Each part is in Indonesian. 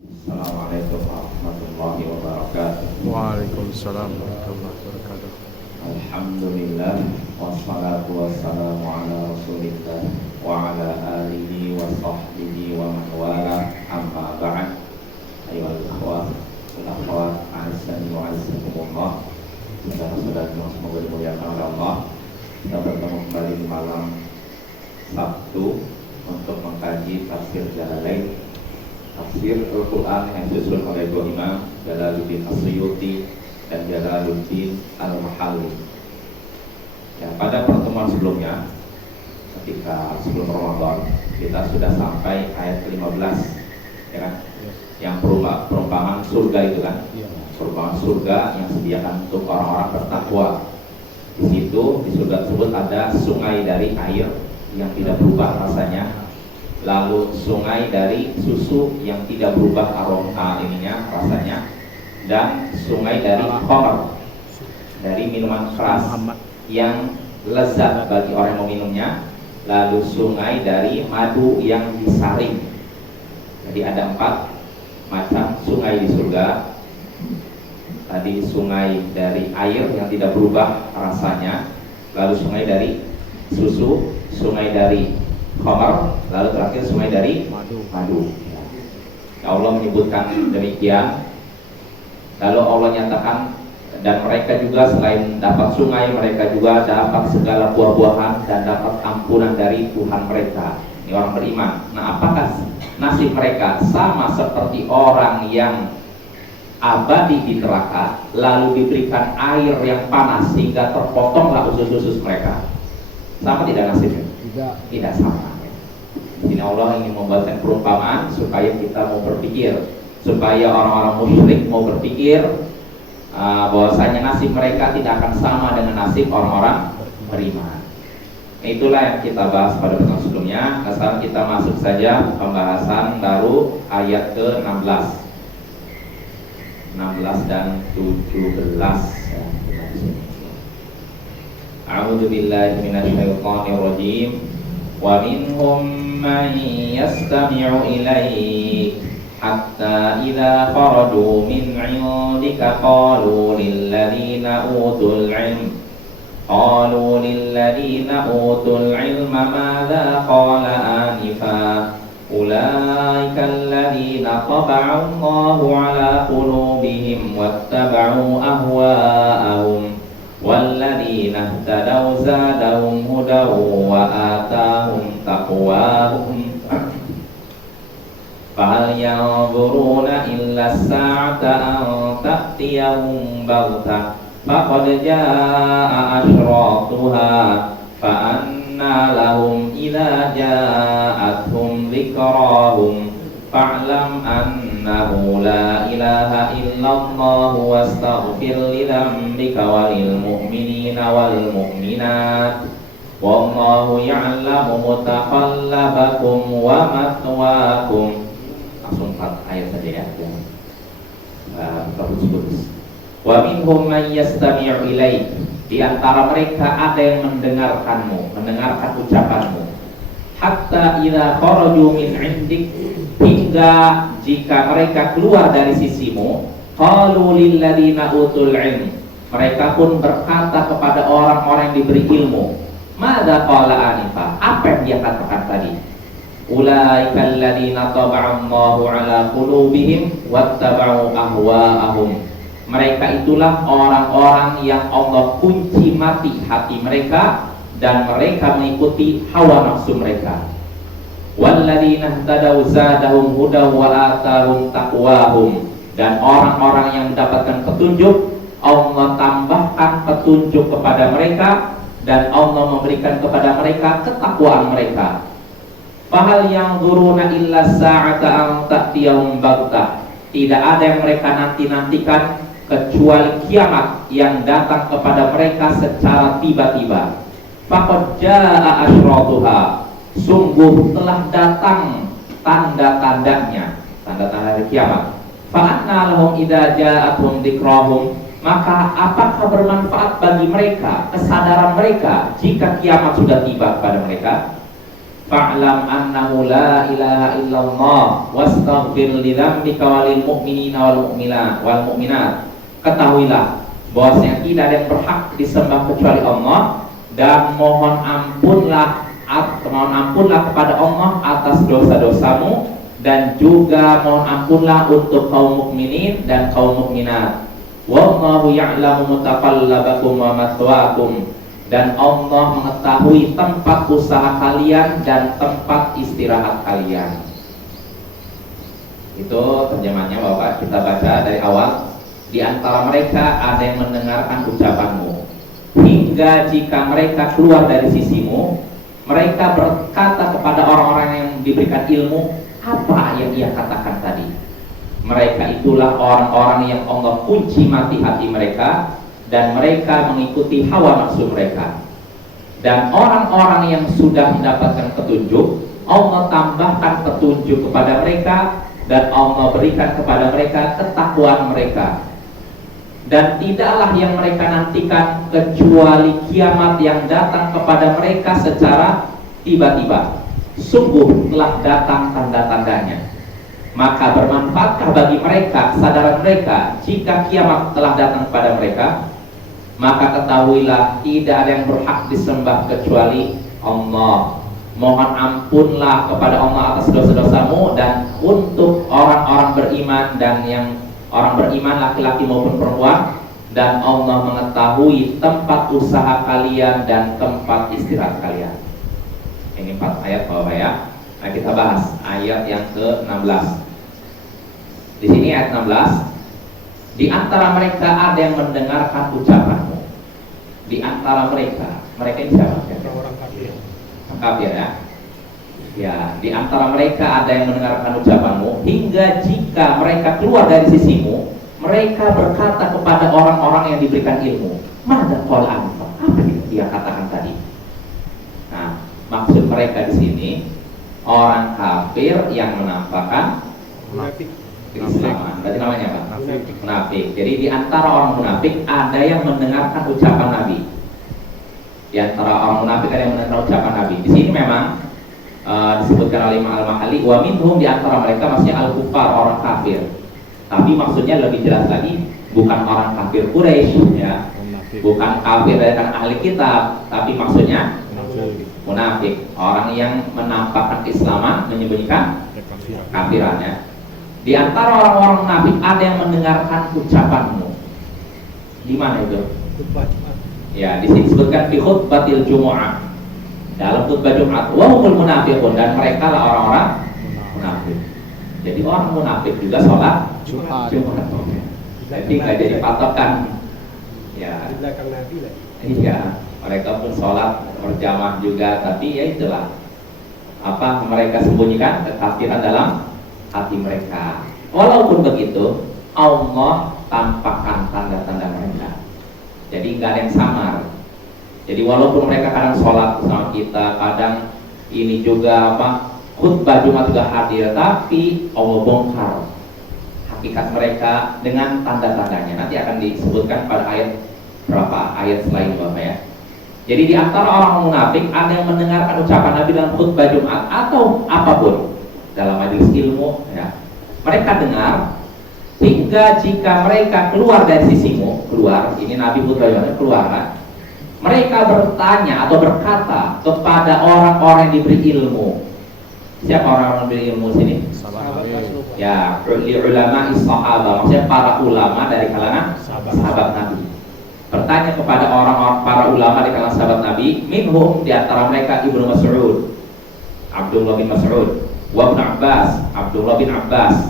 Assalamualaikum warahmatullahi wabarakatuh. Waalaikumsalam warahmatullahi wabarakatuh. Alhamdulillah wassalatu wassalamu ala Rasulillah wa ala alihi wa sahbihi wa man wala amma ba'd. Ayyuhal ikhwah wal akhwat, a'azzani wa a'azzakumullah. Saudara-saudara yang semoga dimuliakan oleh Allah, kita bertemu kembali di malam Sabtu untuk mengkaji tafsir Jalalain, tafsir Al-Quran yang disusun oleh dua imam, Jalaluddin As-Suyuti dan Jalaluddin Al-Mahalli. Ya, pada pertemuan sebelumnya, ketika sebelum Ramadan, kita sudah sampai ayat ke-15, ya kan? Yang perumpamaan surga itu kan? Perumpamaan surga yang disediakan untuk orang-orang bertakwa. Di situ di surga tersebut ada sungai dari air yang tidak berubah rasanya, lalu sungai dari susu yang tidak berubah aroma rasanya, dan sungai dari khamr, dari minuman keras yang lezat bagi orang yang meminumnya, lalu sungai dari madu yang disaring. Jadi ada 4 macam sungai di surga. Tadi sungai dari air yang tidak berubah rasanya, lalu sungai dari susu, sungai dari khamar, lalu terakhir sungai dari madu. Ya, Allah menyebutkan demikian. Lalu Allah nyatakan, dan mereka juga selain dapat sungai, mereka juga dapat segala buah-buahan dan dapat ampunan dari Tuhan mereka. Ini orang beriman. Nah, apakah nasib mereka? Sama seperti orang yang abadi di neraka, lalu diberikan air yang panas sehingga terpotonglah usus-usus mereka. Sama tidak nasibnya? Tidak sama. Ini Allah ingin membuatkan perumpamaan supaya kita mau berpikir, supaya orang-orang musyrik mau berpikir bahwasanya nasib mereka tidak akan sama dengan nasib orang-orang beriman. Itulah yang kita bahas pada pertemuan sebelumnya. Sekarang kita masuk saja pembahasan baru ayat ke-16 dan 17. A'udzu billahi minasyaitonir rajim. Wa minhum man yastami'u ilaik hatta idza kharaju min 'indika qalu lil ladzina utul 'ilma madza qala anifa ulaika alladzina taba'a Allahu 'ala qulubihim wattaba'u ahwa'ahum walladzina ihtadaw zadahum hudaw wa atahum taqwahum fahal yanzuruna illa as-sa'ata an ta'tiyahum baghtah faqad jaa'a ashratuha fa anna lahum idza ja'atuhum dzikrahum fa'lam annahu la ilaha illallah wastaghfir li dzambika walil mu'minina wal mu'minat wallahu ya'lamu mutaqallabakum wa mathwaakum. Langsung 4 ayat saja ya. Terus. Wa minhum man yastami'u ilaik. Di antara mereka ada yang mendengarkanmu, mendengarkan ucapanmu. Hatta idza kharaju min 'indik, hingga jika mereka keluar dari sisimu, qalu lil ladzina utul 'ilm, mereka pun berkata kepada orang-orang yang diberi ilmu, madza qala anifa, apa yang dia katakan tadi? Ulaikal ladzina taba'a Allahu 'ala qulubihim wattaba'u ahwa'ahum. Mereka itulah orang-orang yang Allah kunci mati hati mereka dan mereka mengikuti hawa nafsu mereka. Walladzina ihtadaw zadahum hudaw wa atahum taqwahum. Dan orang-orang yang mendapatkan petunjuk, Allah tambahkan petunjuk kepada mereka dan Allah memberikan kepada mereka ketakwaan mereka. Fahal yanzuruna illa sa'ata an ta'tiyahum baghtah. Tidak ada yang mereka nanti-nantikan kecuali kiamat yang datang kepada mereka secara tiba-tiba. Faqad jaa'a asyratuha. Sungguh telah datang tanda-tandanya, tanda-tanda hari kiamat. Fa'anna lahum idza ja'atuhum dzikrahum. Maka apakah bermanfaat bagi mereka kesadaran mereka jika kiamat sudah tiba kepada mereka? fa'lam annahu la ilaha illallah wastaghfir li dzambika walil mu'minina wal mu'minat. Ketahuilah bahwasanya tidak ada yang berhak disembah kecuali Allah, dan mohon ampunlah kepada Allah atas dosa-dosamu, dan juga mohon ampunlah untuk kaum mukminin dan kaum mukminat. Wallahu ya'lamu mutaqallabakum wa mathwaakum, dan Allah mengetahui tempat usaha kalian dan tempat istirahat kalian. Itu terjemahnya Bapak, kita baca dari awal. Di antara mereka ada yang mendengarkan ucapanmu, hingga jika mereka keluar dari sisimu, mereka berkata kepada orang-orang yang diberikan ilmu, apa yang ia katakan tadi? Mereka itulah orang-orang yang Allah kunci mati hati mereka, dan mereka mengikuti hawa nafsu mereka. Dan orang-orang yang sudah mendapatkan petunjuk, Allah tambahkan petunjuk kepada mereka, dan Allah berikan kepada mereka ketakwaan mereka. Dan tidaklah yang mereka nantikan kecuali kiamat yang datang kepada mereka secara tiba-tiba. Sungguh telah datang tanda-tandanya. Maka bermanfaatkah bagi mereka kesadaran mereka jika kiamat telah datang kepada mereka? Maka ketahuilah tidak ada yang berhak disembah kecuali Allah. Mohon ampunlah kepada Allah atas dosa-dosamu, dan untuk orang-orang beriman dan yang orang beriman laki-laki maupun perempuan, dan Allah mengetahui tempat usaha kalian dan tempat istirahat kalian. Ini 4 ayat Bapak ya. Nah, kita bahas ayat yang ke-16. Di sini ayat 16. Di antara mereka ada yang mendengarkan ucapanmu. Di antara mereka ini siapa? Orang kafir. Kafir ya. Ya, di antara mereka ada yang mendengarkan ucapanmu, hingga jika mereka keluar dari sisimu, mereka berkata kepada orang-orang yang diberikan ilmu, "Mada qala anta?" Apa yang dia katakan tadi? Nah, maksud mereka di sini orang kafir yang menampakkan keislaman. Berarti namanya apa? Munafik. Jadi di antara orang munafik ada yang mendengarkan ucapan Nabi. Di antara orang munafik ada yang mendengarkan ucapan Nabi. Di sini memang disebutkan oleh Imam Al-Mahali, wa minhum, di antara mereka maksudnya al-kufar, orang kafir. Tapi maksudnya lebih jelas lagi, bukan orang kafir Quraisy ya. Bukan kafir dari kalangan ahli kitab, tapi maksudnya munafik, orang yang menampakkan keislaman, menyembunyikan kafiran ya. Di antara orang-orang munafik ada yang mendengarkan ucapanmu. Di mana itu? Ya, di sini disebutkan fi khutbatil Jumu'ah. Dalam khutbah Jumat, wa humul munafiqun, dan mereka lah orang-orang munafik. Jadi orang munafik juga sholat Jumat. Jadi nggak jadi patokan. Ya. Di belakang Nabi lah. Iya, mereka pun sholat berjamaah juga, tapi ya itulah apa mereka sembunyikan kekafiran dalam hati mereka. Walaupun begitu, Allah tampakkan tanda-tanda mereka. Jadi nggak ada yang samar. Jadi walaupun mereka kadang sholat bersama kita, kadang ini juga khutbah Jumat juga hadir, tapi Allah bongkar hakikat mereka dengan tanda-tandanya. Nanti akan disebutkan pada ayat berapa ayat selain Bapak ya. Jadi di antara orang munafik ada yang mendengarkan ucapan Nabi dalam khutbah Jumat atau apapun dalam majelis ilmu ya. Mereka dengar hingga jika mereka keluar dari sisimu, keluar, ini Nabi khutbah Jumat keluar kan? Mereka bertanya atau berkata kepada orang-orang yang diberi ilmu. Siapa orang-orang yang diberi ilmu sini? Ya, ulama sahabat, maksudnya para ulama dari kalangan sahabat Nabi. Bertanya kepada orang-orang para ulama dari kalangan sahabat Nabi, minhum, di antara mereka Ibnu Mas'ud, Abdullah bin Mas'ud, wa Ibnu Abbas, Abdullah bin Abbas.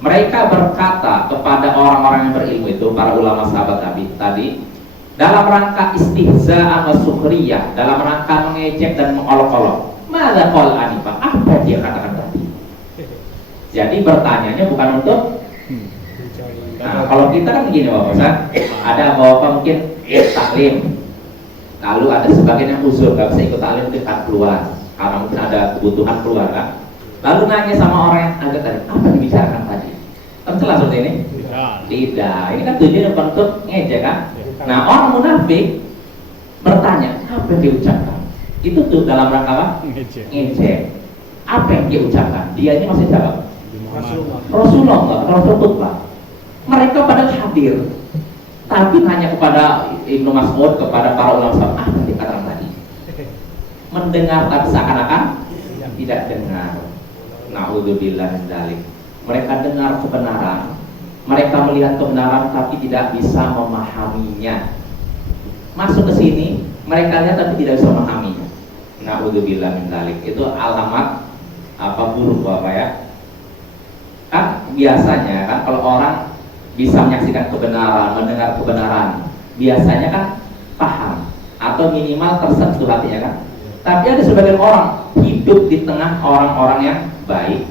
Mereka berkata kepada orang-orang yang berilmu itu, para ulama sahabat Nabi tadi, dalam rangka istihza'an wa sukhriyah, dalam rangka mengejek dan mengolok-olok. Mada qala anifa? Apa dia katakan tadi? Jadi bertanyanya bukan untuk nah, kalau kita kan begini Bapak Ustaz, ada Bapak mungkin taklim, lalu ada sebagian yang uzur gak bisa ikut taklim, kita keluar karena mungkin ada kebutuhan keluar kan. Lalu nanya sama orang yang ada tadi, apa yang dibicarakan tadi? Kan jelas seperti ini? Tidak. Ini kan tujuannya untuk ngejek kan? Nah, orang munafik bertanya, apa yang diucapkan? Itu tuh dalam rangka apa? Ngecek. Apa yang dia ucapkan? Dia ini masih siapa? Rasulullah, Rasul khutbah. Mereka pada hadir, tapi nanya kepada Ibnu Mas'ud, kepada para ulama salaf, apa yang dikatakan tadi? Mendengar tapi seakan-akan tidak dengar. Na'udzubillah min dzalik. Mereka dengar kebenaran, mereka melihat kebenaran tapi tidak bisa memahaminya. Masuk ke sini, mereka lihat tapi tidak bisa memahaminya. Na'udzubillah min dzalik. Itu alamat apa buruk Bapak ya? Kan biasanya kan kalau orang bisa menyaksikan kebenaran, mendengar kebenaran, biasanya kan paham atau minimal tersentuh hatinya kan. Tapi ada sebagian orang hidup di tengah orang-orang yang baik,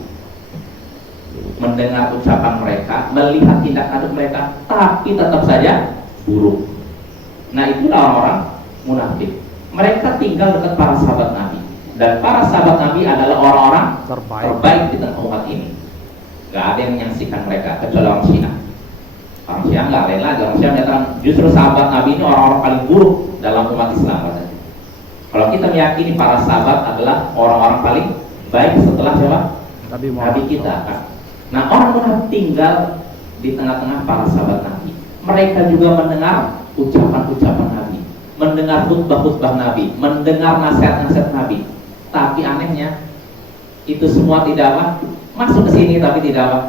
mendengar ucapan mereka, melihat tindak tanduk mereka, tapi tetap saja buruk. Nah itulah orang-orang munafik. Mereka tinggal dekat para sahabat Nabi, dan para sahabat Nabi adalah orang-orang terbaik di tengah umat ini. Gak ada yang menyaksikan mereka kecuali orang Syiah. Orang Syiah nggak lain lagi. Orang Syiah menyatakan justru sahabat Nabi ini orang-orang paling buruk dalam umat Islam. Kalau kita meyakini para sahabat adalah orang-orang paling baik setelah siapa? Nabi kita kan. Nah orang munafik tinggal di tengah-tengah para sahabat Nabi. Mereka juga mendengar ucapan-ucapan Nabi, mendengar khutbah-khutbah Nabi, mendengar nasihat-nasihat Nabi. Tapi anehnya itu semua tidak apa? Masuk ke sini tapi tidak apa?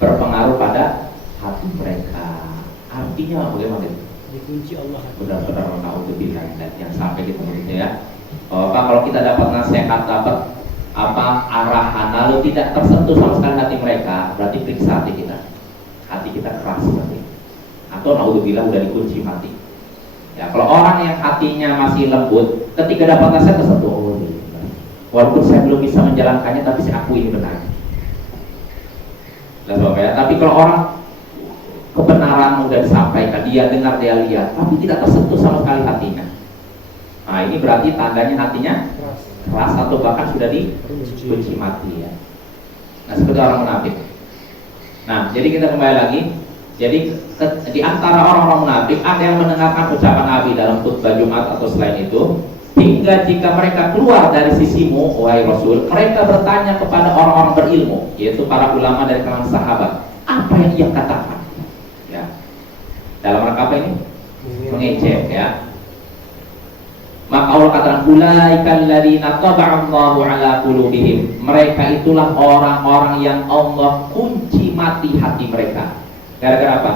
Berpengaruh pada hati mereka. Artinya bagaimana itu? Dikunci Allah. Benar-benar naudzubillah yang sampai kita begitu ya. Pak, kalau kita dapat nasihat, dapat apa arahan, lalu tidak tersentuh sama sekali hati mereka, berarti periksa hati kita. Hati kita keras berarti. Atau naudzubillah udah dikunci hati. Ya, kalau orang yang hatinya masih lembut, ketika dapat nasihat tersentuh, oh ini benar. Walaupun saya belum bisa menjalankannya, tapi saya akui ini benar. Ya. Tapi kalau orang kebenaran sudah disampaikan, dia dengar, dia lihat, tapi tidak tersentuh sama sekali hatinya. Nah ini berarti tandanya hatinya keras atau bahkan sudah dikunci mati ya. Nah seperti orang munafik. Nah jadi kita kembali lagi. Jadi di antara orang-orang munafik ada yang mendengarkan ucapan Nabi dalam khutbah Jumat atau selain itu, hingga jika mereka keluar dari sisimu, wahai Rasul, mereka bertanya kepada orang-orang berilmu, yaitu para ulama dari kalangan sahabat, apa yang ia katakan? Ya. Dalam rangka apa ini? Mengejek ya. Maka Allah katakan ulaikal ladzina taba'allahu ala qulubihim. Mereka itulah orang-orang yang Allah kunci mati hati mereka. Gara-gara apa?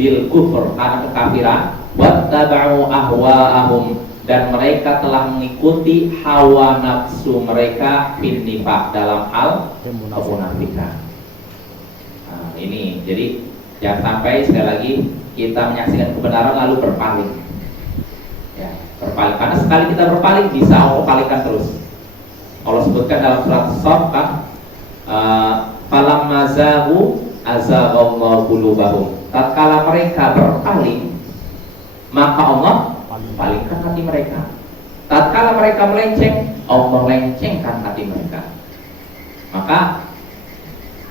Bil kufur, karena kekafiran, wattaba'u ahwa'ahum, dan mereka telah mengikuti hawa nafsu mereka fin nifaq, dalam hal kemunafikan. Nah, ini jadi jangan sampai sekali lagi kita menyaksikan kebenaran lalu berpaling. Ya, berpaling. Karena sekali kita berpaling bisa Allah palingkan terus. Allah sebutkan dalam surat Shaf kan, falamma zaghu azaghallahu qulubahum. Tatkala mereka berpaling, maka Allah palingkan hati mereka. Tatkala mereka melenceng, Allah lencengkan hati mereka. Maka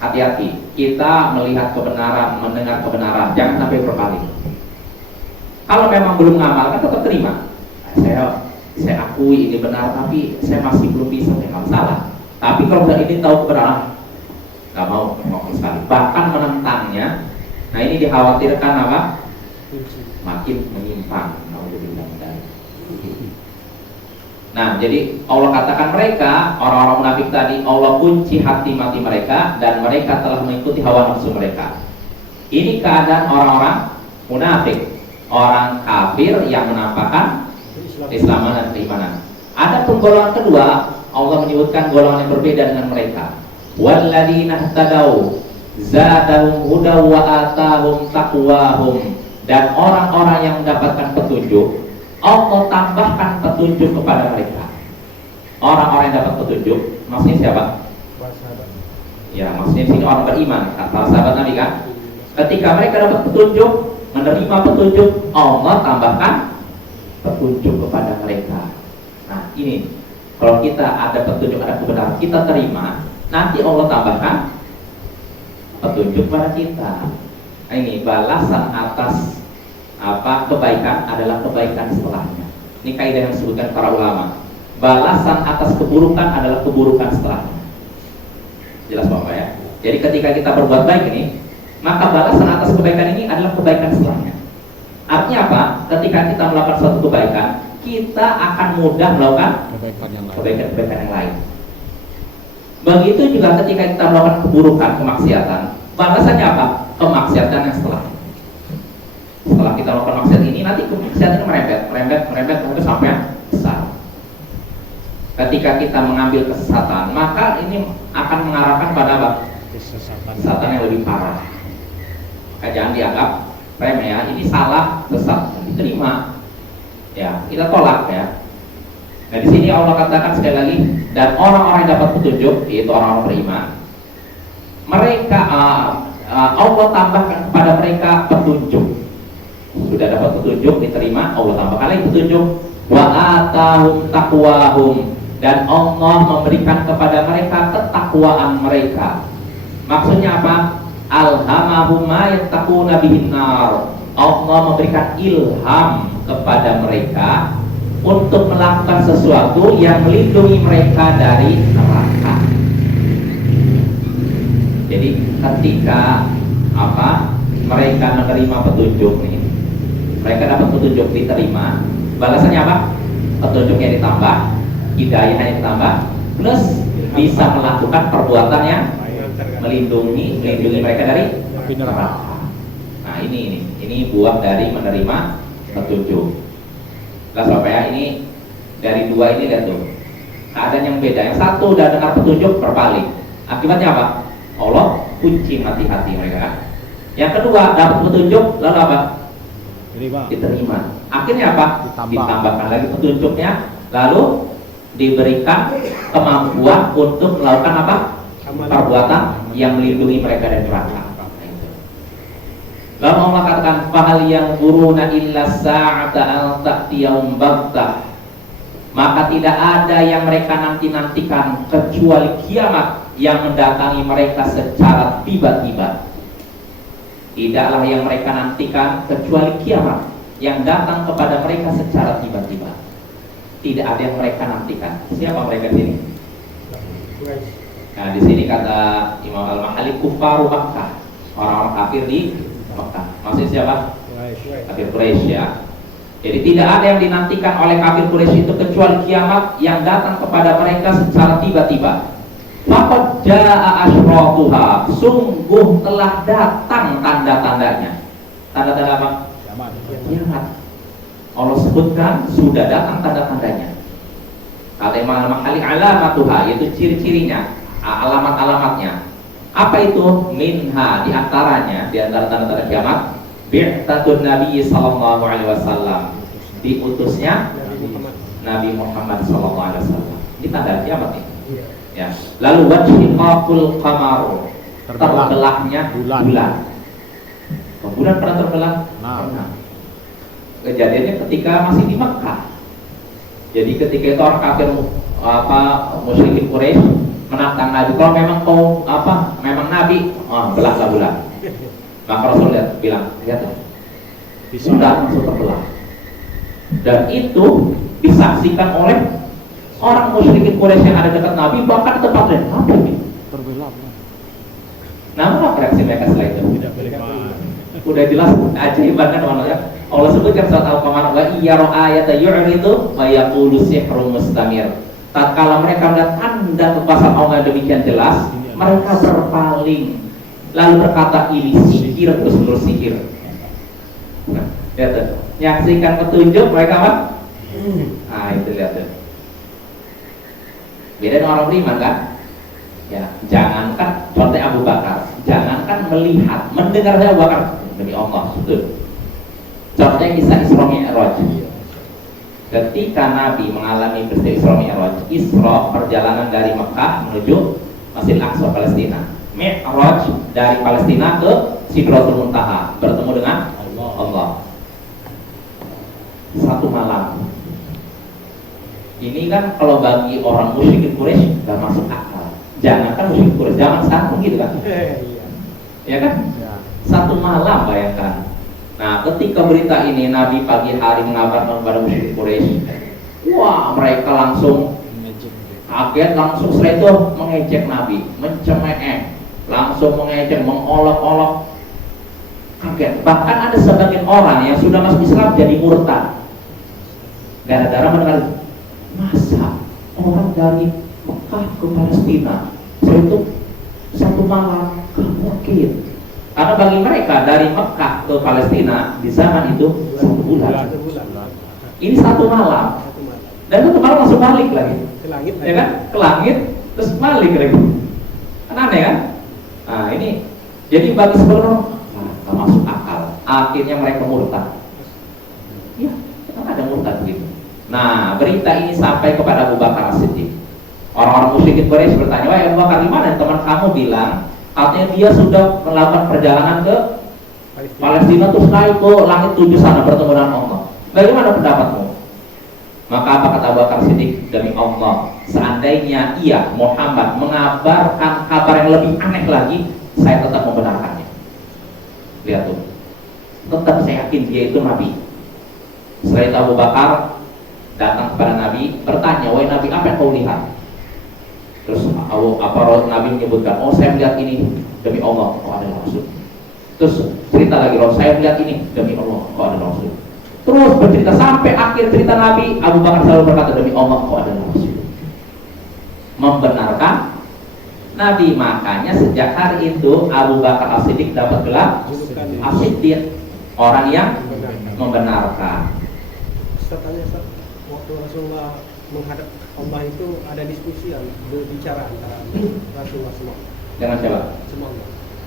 hati-hati, kita melihat kebenaran, mendengar kebenaran, jangan sampai berpaling. Kalau memang belum ngamalkan, tetap terima. Saya akui ini benar, tapi saya masih belum bisa, nggak masalah. Tapi kalau sudah ini tahu kebenaran, nggak mau sekali, bahkan menentangnya. Nah ini dikhawatirkan apa? Makin menyimpang. Nah jadi Allah katakan mereka, orang-orang munafik tadi, Allah kunci hati mati mereka, dan mereka telah mengikuti hawa nafsu mereka. Ini keadaan orang-orang munafik, orang kafir yang menampakkan Islaman dan keimanan. Ada golongan kedua, Allah menyebutkan golongan yang berbeda dengan mereka. Walladzina ihtadaw zadahum hudaw wa atahum taqwahum, dan orang-orang yang mendapatkan petunjuk, Allah tambahkan petunjuk kepada mereka. Orang-orang yang dapat petunjuk, maksudnya siapa? Ya, maksudnya sini orang beriman, para sahabat Nabi kan. Ketika mereka dapat petunjuk, menerima petunjuk, Allah tambahkan petunjuk kepada mereka. Nah ini, kalau kita ada petunjuk, ada kebenaran, kita terima, nanti Allah tambahkan petunjuk pada kita. Nah, ini balasan atas apa kebaikan adalah kebaikan setelahnya. Ini kaidah yang disebutkan para ulama. balasan atas keburukan adalah keburukan setelahnya. Jelas Bapak ya? Jadi ketika kita berbuat baik ini, maka balasan atas kebaikan ini adalah kebaikan setelahnya. Artinya apa? Ketika kita melakukan suatu kebaikan, kita akan mudah melakukan kebaikan-kebaikan yang lain. Begitu juga ketika kita melakukan keburukan, kemaksiatan, balasannya apa? Kemaksiatan yang setelahnya. Setelah kita melakukan maksiat ini, nanti kemaksiatan merembet sampai besar. Ketika kita mengambil kesesatan, maka ini akan mengarahkan pada apa? Kesesatan yang lebih parah. Jangan dianggap remeh ya, ini salah, sesat, diterima. Ya, kita tolak ya. Nah di sini Allah katakan sekali lagi, dan orang-orang yang dapat petunjuk, yaitu orang-orang beriman, mereka Allah tambahkan kepada mereka petunjuk. Sudah dapat petunjuk, diterima, Allah tambahkan lagi petunjuk. Wa atahum taqwahum, dan Allah memberikan kepada mereka ketakwaan mereka. Maksudnya apa? Alhamahum ma yattaquna bihin nar. Allah memberikan ilham kepada mereka untuk melakukan sesuatu yang melindungi mereka dari neraka. Jadi ketika mereka menerima petunjuk nih, mereka dapat petunjuk, diterima, balasannya apa? Petunjuknya ditambah, hidayahnya ditambah, plus bisa melakukan perbuatan yang melindungi mereka dari neraka. Nah ini buah dari menerima petunjuk. Jelas Bapak ya, ini dari dua ini lihat tuh, keadaan yang beda. Yang satu udah dengar petunjuk berpaling, akibatnya apa? Allah kunci hati-hati mereka kan. Yang kedua dapat petunjuk lalu apa? Diterima. Akhirnya apa? Ditambahkan lagi petunjuknya, lalu diberikan kemampuan untuk melakukan apa? Perbuatan yang melindungi mereka dari neraka. Lalu Allah katakan, fahal yang buruna illa sa'ata al ta'tiyahum baghtah. Maka tidak ada yang mereka nantikan kecuali kiamat yang mendatangi mereka secara tiba-tiba. Tidaklah yang mereka nantikan kecuali kiamat yang datang kepada mereka secara tiba-tiba. Tidak ada yang mereka nantikan. Siapa mereka di sini? Nah, di sini kata Imam Al-Mahali, kufaru Makkah, orang-orang kafir di Makkah. Maksudnya siapa? Kafir Quraisy ya. Jadi tidak ada yang dinantikan oleh kafir Quraisy itu kecuali kiamat yang datang kepada mereka secara tiba-tiba. Faqad jaa asyratuha, sungguh telah datang tanda-tandanya. Tanda-tanda apa? Kiamat. Allah sebutkan sudah datang tanda-tandanya. Kata Imam Al-Mahali, alamatuha, yaitu ciri-cirinya, alamat-alamatnya. Apa itu? Minha, diantaranya, diantara tanda-tanda kiamat, bi'tatun Nabi sallallahu alaihi wasallam, diutusnya Nabi Muhammad sallallahu alaihi wasallam. Ini tanda kiamat ini. Ya. Lalu wajhiqaqul qamar, terbelahnya bulan. Bulan pernah terbelah? Pernah. Kejadiannya ketika masih di Mekah. Jadi ketika itu orang kafir musyrikin Quraisy menantang Nabi, kalau memang memang Nabi, belahlah bulan. Maka Rasul bilang, lihatlah, bulan langsung terbelah. Dan itu disaksikan oleh orang musyrikin Quraisy yang ada dekat Nabi, bahkan tempat lain. Apa ini? Terbelah. Namun apa reaksi mereka setelah itu? Udah jelas ajaiban kan ya. Allah sebutkan surat Al-Qamar, wa iyyaru ayata yu'ridu wa yaqulu sihrun mustamir. Tatkala mereka melihat tanda kekuasaan Allah yang demikian jelas, mereka berpaling lalu berkata, ini sihir, terus sihir. Nah, lihat tuh, nyaksikan petunjuk mereka apa? Nah itu lihat tuh. Beda dengan orang beriman kan? Ya, jangankan contoh Abu Bakar, jangankan melihat, mendengar Abu Bakar demi Allah, betul. Contohnya kisah Isra Mi'raj. Ketika Nabi mengalami peristiwa Isra Mi'raj, Isra perjalanan dari Mekah menuju Masjidil Aqsa Palestina, Mi'raj dari Palestina ke Sidratul Muntaha, bertemu dengan Allah. Satu malam. Ini kan kalau bagi orang musyrik Quraisy gak masuk akal. Jangankan musyrik Quraisy, zaman sekarang gitu kan? Ya kan? Satu malam bayangkan. Nah, ketika berita ini Nabi pagi hari mengabarkan kepada musyrik Quraisy, Wah, mereka langsung kaget, langsung setelah itu mengejek Nabi, mencemooh, langsung mengejek, mengolok-olok, kaget. Bahkan ada sebagian orang yang sudah masuk Islam jadi murtad gara-gara mendengar, masa orang dari Mekah ke Palestina itu satu malam, gak mungkin. Karena bagi mereka dari Mekah ke Palestina di zaman itu 1 bulan. Ini 1 malam. Dan itu malam langsung balik lagi. Ke langit, ya kan? Ke langit terus balik lagi. Kan aneh kan? Nah ini jadi bagi sebagian orang nggak masuk akal. Akhirnya mereka murtad. Iya, kan ada murtad begitu. Nah, berita ini sampai kepada Abu Bakar As-Siddiq. Orang-orang musyrikin Quraisy bertanya, "Wahai Abu Bakar, di mana teman kamu bilang katanya dia sudah melakukan perjalanan ke Palestina terus naik ke langit 7 sana bertemu dengan Allah. Bagaimana pendapatmu?" Maka apa kata Abu Bakar Siddiq? Demi Allah, seandainya ia Muhammad mengabarkan kabar yang lebih aneh lagi, saya tetap membenarkannya. Lihat tuh, tetap saya yakin dia itu Nabi. Setelah itu Abu Bakar datang kepada Nabi, bertanya, "Wahai Nabi, apa yang kau lihat?" Terus Nabi menyebutkan, "Oh, saya melihat ini, demi Allah, kau adalah Rasul." Terus cerita lagi, "Oh, saya melihat ini, demi Allah, kau adalah Rasul." Terus bercerita sampai akhir cerita Nabi, Abu Bakar selalu berkata, "Demi Allah, kau adalah Rasul." Membenarkan Nabi. Makanya sejak hari itu Abu Bakar As-Siddiq dapat gelar As-Siddiq, orang yang membenarkan. Ustaz tanya, Ustaz, waktu Rasulullah menghadap Allah itu ada diskusi, berbicara antara Rasulullah semua. Jangan coba. Semua.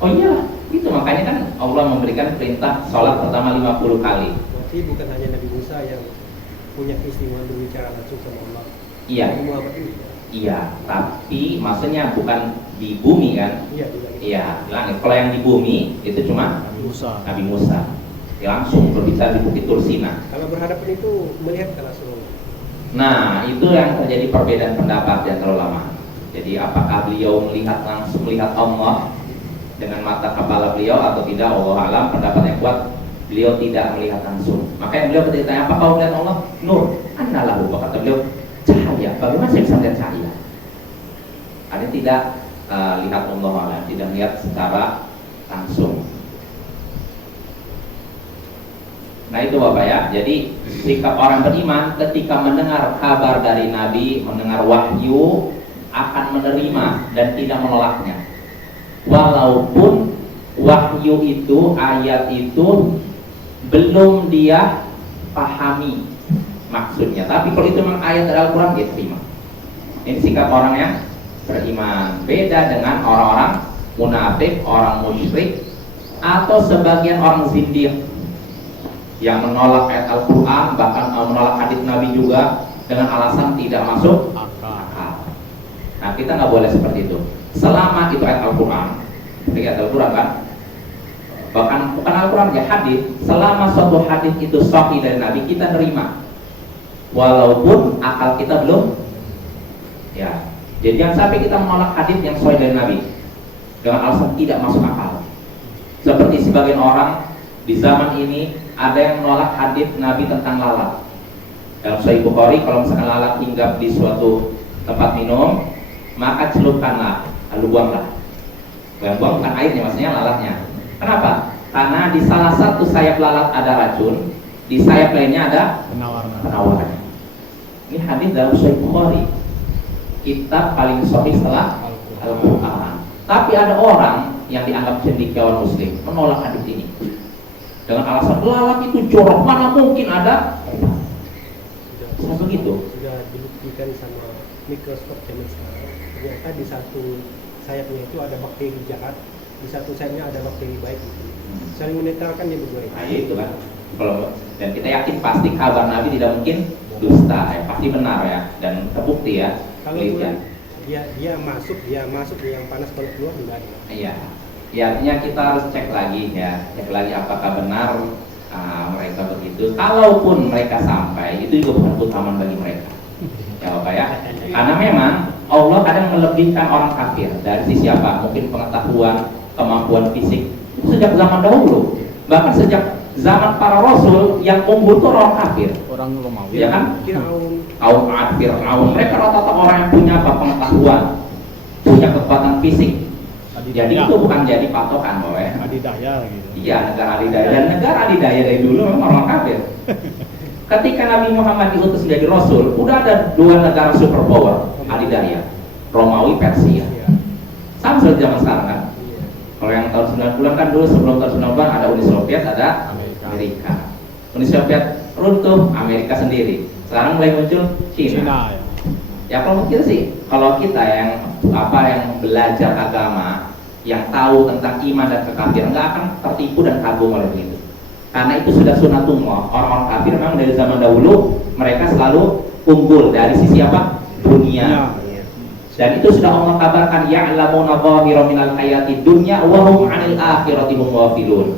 Oh iya, itu makanya kan Allah memberikan perintah sholat pertama 50 kali. Berarti bukan hanya Nabi Musa yang punya keistimewaan berbicara langsung sama Allah. Iya. Nabi Muhammad ini. Iya, tapi maksudnya bukan di bumi kan? Iya, di langit. Iya, di langit. Kalau yang di bumi itu cuma Nabi Musa. Dia langsung berbicara di Bukit Tursina. Kalau berhadapan itu melihat ke Rasulullah. Nah, itu yang terjadi perbedaan pendapat di antara ulama. Jadi apakah beliau melihat langsung melihat Allah dengan mata kepala beliau atau tidak? Allah alam. Pendapat yang kuat, beliau tidak melihat langsung. Makanya beliau ketika ditanya, "Apa kau melihat Allah?" "Nur." "Anallahu," kata beliau, "cahaya." Bagaimana saya bisa melihat cahaya? Ada tidak lihat Allah alam, tidak lihat secara langsung. Nah itu Bapak ya. Jadi sikap orang beriman ketika mendengar kabar dari Nabi, mendengar wahyu, akan menerima dan tidak menolaknya. Walaupun wahyu itu, ayat itu belum dia pahami maksudnya, tapi kalau itu memang ayat dari Al-Quran, dia terima. Ini sikap orang yang beriman. Beda dengan orang-orang munafik, orang musyrik, atau sebagian orang zindiq yang menolak ayat Al-Quran, bahkan menolak hadits Nabi juga dengan alasan tidak masuk akal. Nah kita nggak boleh seperti itu. Selama itu ayat Al-Quran, ayat Al-Quran kan, bahkan bukan Al-Quran ya, hadits. Selama suatu hadits itu sahih dari Nabi, kita terima, walaupun akal kita belum. Ya, jadi jangan sampai kita menolak hadits yang sahih dari Nabi dengan alasan tidak masuk akal. Seperti sebagian orang di zaman ini ada yang menolak hadits Nabi tentang lalat. Dalam Sahih Bukhari, kalau misalkan lalat hinggap di suatu tempat minum, maka celupkanlah, lalu buanglah. Yang buang bukan airnya, maksudnya lalatnya. Kenapa? Karena di salah satu sayap lalat ada racun, di sayap lainnya ada penawarnya. Ini hadis dalam Sahih Bukhari, kitab paling sahih setelah Al-Quran. Tapi ada orang yang dianggap cendekiawan Muslim menolak hadis ini dengan alasan lalat itu jorok, mana mungkin ada. Sudah begitu. Sudah dibuktikan sama mikroskop zaman sekarang. Ternyata di satu sayapnya itu ada bakteri jahat, di satu sayapnya ada bakteri baik. Saling menetralkan dia berdua. Nah itu kan. Kalau dan kita yakin pasti kabar Nabi tidak mungkin dusta, ya pasti benar ya, dan terbukti ya. Kalau dia masuk yang panas, kalau keluar enggak ada. Iya. Ya artinya kita harus cek lagi ya, cek lagi apakah benar mereka begitu. Kalaupun mereka sampai, itu juga bukan keutamaan bagi mereka. Ya Bapak ya. Karena memang Allah kadang melebihkan orang kafir dari sisi apa? Mungkin pengetahuan, kemampuan fisik. Itu sejak zaman dahulu. Bahkan sejak zaman para rasul yang unggul itu orang kafir, Orang Romawi. ya kan? Firaun. Kaum Ad, Fir'aun, mereka rata-rata orang yang punya pengetahuan, punya kekuatan fisik. Jadi itu bukan jadi patokan bahwa ya. Adidaya gitu. Iya, negara adidaya, dan negara adidaya dari dulu memang orang kafir. Ketika Nabi Muhammad diutus menjadi Rasul, udah ada dua negara superpower adidaya, Romawi, Persia. Iya. Sama seperti zaman sekarang kan. Iya. Kalau yang tahun 90-an kan dulu, sebelum tahun 90-an ada Uni Soviet, ada Amerika. Uni Soviet runtuh, Amerika sendiri. Sekarang mulai muncul Cina. Cina ya. Ya kalau mungkin sih, kalau kita yang belajar agama, yang tahu tentang iman dan kekafiran, nggak akan tertipu dan kagum oleh itu. Karena itu sudah sunatullah. Orang-orang kafir memang dari zaman dahulu mereka selalu unggul dari sisi apa? Dunia. Iya. Dan itu sudah Allah kabarkan, ya'lamuna dhahira minal hayati dunya wa hum 'anil akhirati hum ghafilun.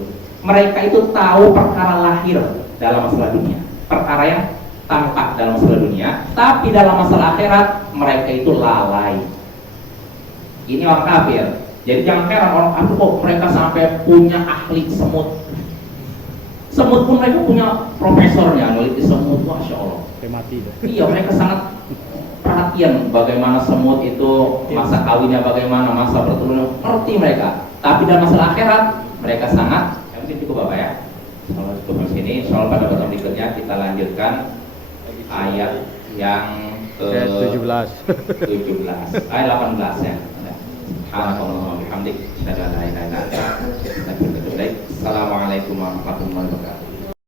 Mereka itu tahu perkara lahir dalam masalah dunia, perkara yang tampak dalam masalah dunia, tapi dalam masalah akhirat mereka itu lalai. Ini orang kafir. Jadi jangan heran orang kafir kok mereka sampai punya ahli semut. Semut pun mereka punya profesornya, meneliti semut, masya Allah. Mati deh. Iya, mereka sangat perhatian bagaimana semut itu, masa kawinnya bagaimana, masa bertelurnya, ngerti mereka. Tapi dalam masalah akhirat mereka sangat. Yang penting cukup Bapak ya. Kalau cukup di sini, soal pada pertemuan berikutnya kita lanjutkan ayat yang ke 17. 17, ayat 18 ya. Subhanallah wa bihamdik, asyhadu an la ilaha illa anta, astaghfiruka wa atubu ilaik. Assalamualaikum warahmatullahi wabarakatuh.